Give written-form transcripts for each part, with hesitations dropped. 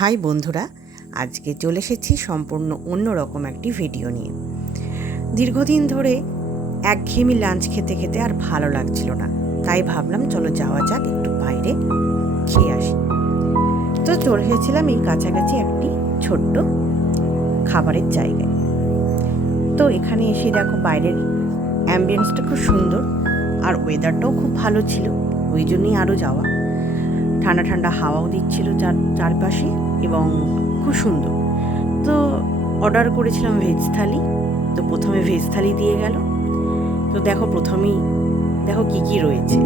High বন্ধুরা, আজকে চলে এসেছি সম্পূর্ণ অন্যরকম একটি ভিডিও নিয়ে। দীর্ঘদিন ধরে একঘেয়েমি লাঞ্চ খেতে খেতে আর ভালো লাগছিল না, তাই ভাবলাম চলো যাওয়া যাক একটু বাইরে খেয়ে আসি। তো চলে এসেছিলাম এই কাছাকাছি একটি ছোট্ট খাবারের জায়গায়। তো এখানে এসে দেখো বাইরের অ্যাম্বিয়েন্সটা খুব সুন্দর আর ওয়েদারটাও খুব ভালো ছিল, ওই জন্যই আরও যাওয়া। ঠান্ডা ঠান্ডা হাওয়াও দিচ্ছিল চারপাশে এবং খুব সুন্দর। তো অর্ডার করেছিলাম ভেজ থালি। তো প্রথমে ভেজ থালি দিয়ে গেল। তো দেখো প্রথমেই দেখো কি কি রয়েছে,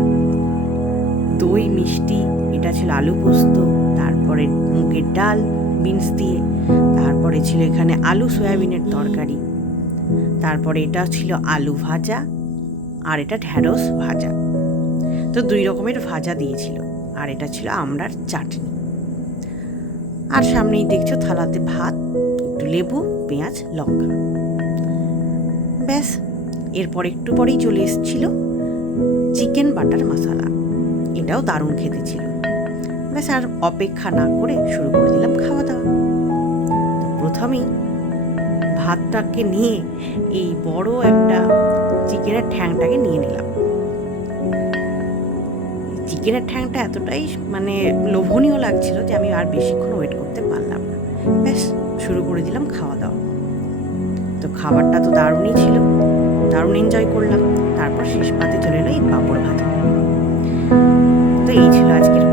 দই মিষ্টি, এটা ছিল আলু পোস্ত, তারপরে মুগের ডাল বিনস দিয়ে, তারপরে ছিল এখানে আলু সয়াবিনের তরকারি, তারপরে এটা ছিল আলু ভাজা আর এটা ঢ্যাঁড়স ভাজা। তো 2 রকমের ভাজা দিয়েছিল, আর এটা ছিল আমড়ার চাটনি। আর সামনেই দেখছো থালাতে ভাত, একটু লেবু, পেঁয়াজ, লঙ্কা। ব্যাস, এরপর একটু পরেই চলে এসেছিল চিকেন বাটার মশলা, এটাও দারুণ খেতে ছিল। ব্যাস, আর অপেক্ষা না করে শুরু করে দিলাম খাওয়া দাওয়া। তো প্রথমেই ভাতটাকে নিয়ে এই বড় একটা চিকেনের ঠ্যাংটাকে নিয়ে নিলাম। চিকেনের ঠ্যাংটা এতটাই লোভনীয় লাগছিল যে আমি আর বেশিক্ষণ ওয়েট করতে পারলাম না। ব্যাস, শুরু করে দিলাম খাওয়া দাওয়া। তো খাবারটা তো দারুণই ছিল, দারুণ এনজয় করলাম। তারপর শেষ পাতে চলে এলো এই পাঁপড় ভাজা। তো এই ছিল আজকের